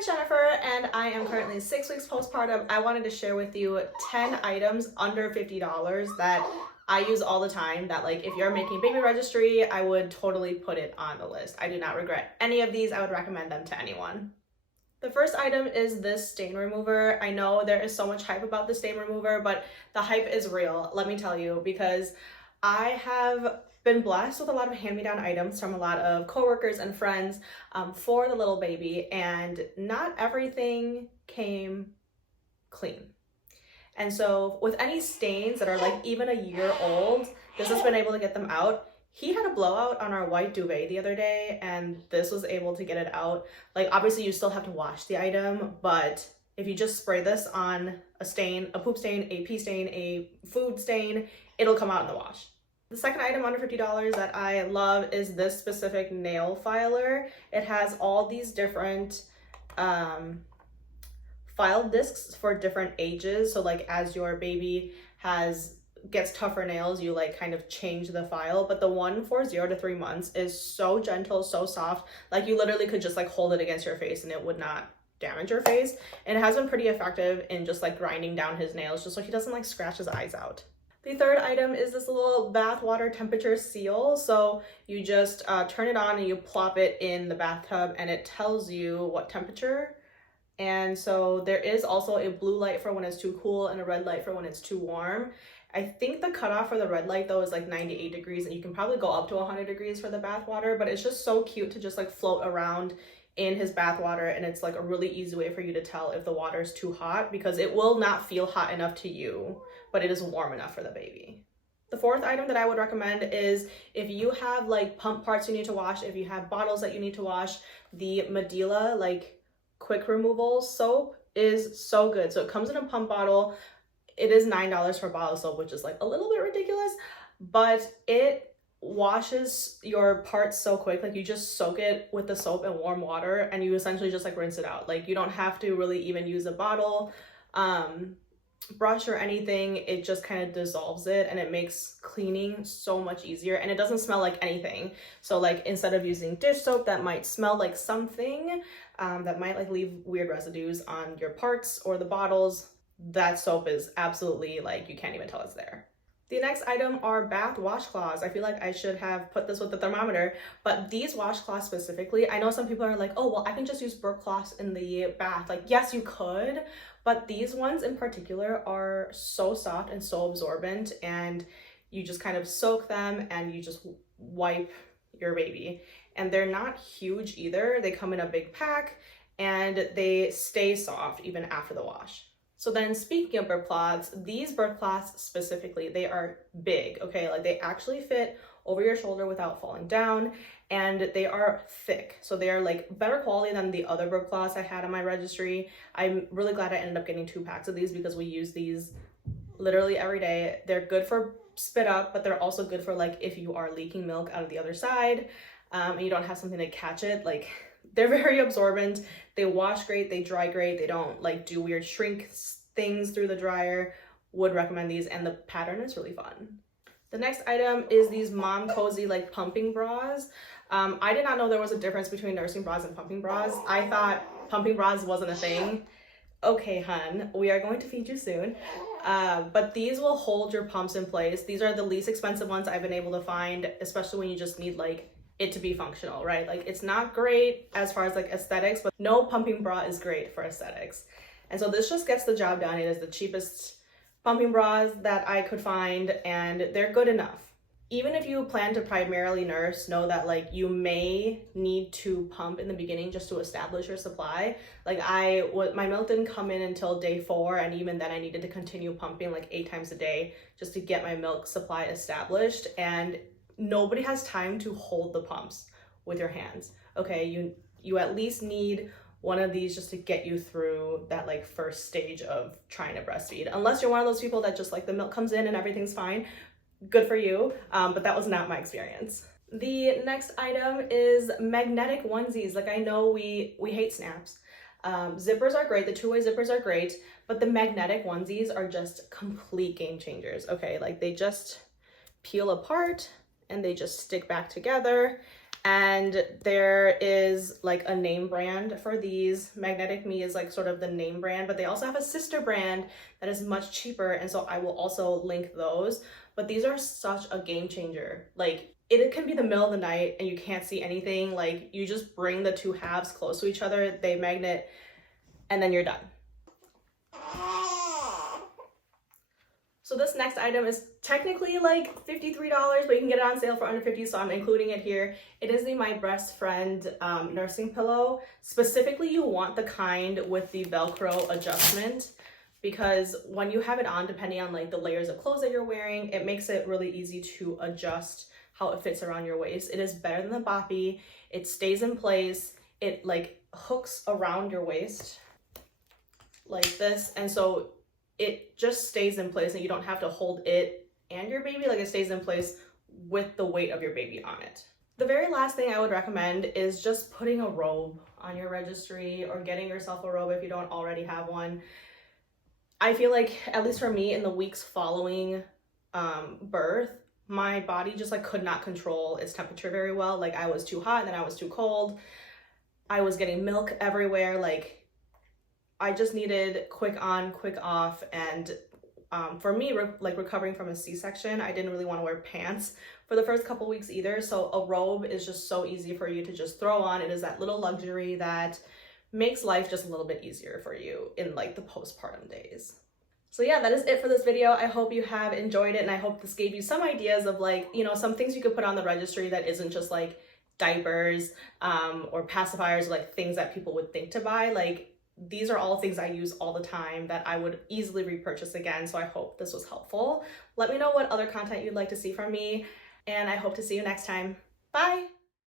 is Jennifer, and I am currently 6 weeks postpartum. I wanted to share with you 10 items under $50 that I use all the time, that like if you're making baby registry, I would totally put it on the list. I do not regret any of these. I would recommend them to anyone. The first item is this stain remover. I know there is so much hype about the stain remover, but the hype is real, let me tell you, because I have been blessed with a lot of hand-me-down items from a lot of coworkers and friends for the little baby, and not everything came clean. And so with any stains that are like even a year old, this has been able to get them out. He had a blowout on our white duvet the other day, and this was able to get it out. Like, obviously you still have to wash the item, but if you just spray this on a stain, a poop stain, a pee stain, a food stain, it'll come out in the wash. The second item under $50 that I love is this specific nail filer. It has all these different file discs for different ages. So like as your baby gets tougher nails, you like kind of change the file. But the one for 0 to 3 months is so gentle, so soft. Like you literally could just like hold it against your face and it would not damage your face. And it has been pretty effective in just like grinding down his nails, just so he doesn't like scratch his eyes out. The third item is this little bath water temperature seal. So you just turn it on and you plop it in the bathtub and it tells you what temperature. And so there is also a blue light for when it's too cool and a red light for when it's too warm. I think the cutoff for the red light though is like 98 degrees, and you can probably go up to 100 degrees for the bath water, but it's just so cute to just like float around in his bath water, and it's like a really easy way for you to tell if the water is too hot, because it will not feel hot enough to you, but it is warm enough for the baby. The fourth item that I would recommend is if you have like pump parts you need to wash, if you have bottles that you need to wash, the Medela like quick removal soap is so good. So it comes in a pump bottle. It is $9 for a bottle of soap, which is like a little bit ridiculous, but it washes your parts so quick. Like you just soak it with the soap and warm water and you essentially just like rinse it out. Like you don't have to really even use a bottle brush or anything. It just kind of dissolves it and it makes cleaning so much easier, and it doesn't smell like anything. So like instead of using dish soap that might smell like something, that might like leave weird residues on your parts or the bottles, that soap is absolutely like, you can't even tell it's there. The next item are bath washcloths. I feel like I should have put this with the thermometer, but these washcloths specifically, I know some people are like, oh, well, I can just use burp cloths in the bath. Like, yes, you could, but these ones in particular are so soft and so absorbent, and you just kind of soak them and you just wipe your baby. And they're not huge either. They come in a big pack and they stay soft even after the wash. So then speaking of burp cloths, these burp cloths specifically, they are big, okay? Like they actually fit over your shoulder without falling down, and they are thick. So they are like better quality than the other burp cloths I had on my registry. I'm really glad I ended up getting 2 packs of these because we use these literally every day. They're good for spit up, but they're also good for like if you are leaking milk out of the other side and you don't have something to catch it. Like they're very absorbent. They wash great, they dry great, they don't like do weird shrink things through the dryer. Would recommend these, and the pattern is really fun. The next item is these Mom Cozy like pumping bras. I did not know there was a difference between nursing bras and pumping bras. I thought pumping bras wasn't a thing. Okay, hun, we are going to feed you soon. But these will hold your pumps in place. These are the least expensive ones I've been able to find, especially when you just need like it to be functional, right? Like it's not great as far as like aesthetics, but no pumping bra is great for aesthetics. And so this just gets the job done. It is the cheapest pumping bras that I could find, and they're good enough. Even if you plan to primarily nurse, know that like you may need to pump in the beginning just to establish your supply. Like my milk didn't come in until day 4, and even then I needed to continue pumping like 8 times a day just to get my milk supply established. And nobody has time to hold the pumps with your hands. Okay, you at least need one of these just to get you through that like first stage of trying to breastfeed. Unless you're one of those people that just like the milk comes in and everything's fine, good for you, but that was not my experience. The next item is magnetic onesies. Like I know we hate snaps. Zippers are great, the 2-way zippers are great, but the magnetic onesies are just complete game changers. Okay, like they just peel apart and they just stick back together. And there is like a name brand for these. Magnetic Me is like sort of the name brand, but they also have a sister brand that is much cheaper, and so I will also link those. But these are such a game changer. Like it can be the middle of the night and you can't see anything. Like you just bring the two halves close to each other, they magnet, and then you're done. So this next item is technically like $53, but you can get it on sale for under $50, so I'm including it here. It is the My Best Friend nursing pillow. Specifically, you want the kind with the Velcro adjustment, because when you have it on, depending on like the layers of clothes that you're wearing, it makes it really easy to adjust how it fits around your waist. It is better than the boppy. It stays in place. It like hooks around your waist like this, and so it just stays in place and you don't have to hold it and your baby. Like it stays in place with the weight of your baby on it. The very last thing I would recommend is just putting a robe on your Registry, or getting yourself a robe if you don't already have one. I feel like, at least for me, in the weeks following birth, my body just like could not control its temperature very well. Like I was too hot and then I was too cold. I was getting milk everywhere. Like I just needed quick on, quick off. And for me, like recovering from a C-section, I didn't really want to wear pants for the first couple weeks either. So a robe is just so easy for you to just throw on. It is that little luxury that makes life just a little bit easier for you in like the postpartum days. So yeah, that is it for this video. I hope you have enjoyed it, and I hope this gave you some ideas of like, you know, some things you could put on the Registry that isn't just like diapers or pacifiers, or like things that people would think to buy. Like these are all things I use all the time that I would easily repurchase again. So I hope this was helpful. Let me know what other content you'd like to see from me, and I hope to see you next time. Bye!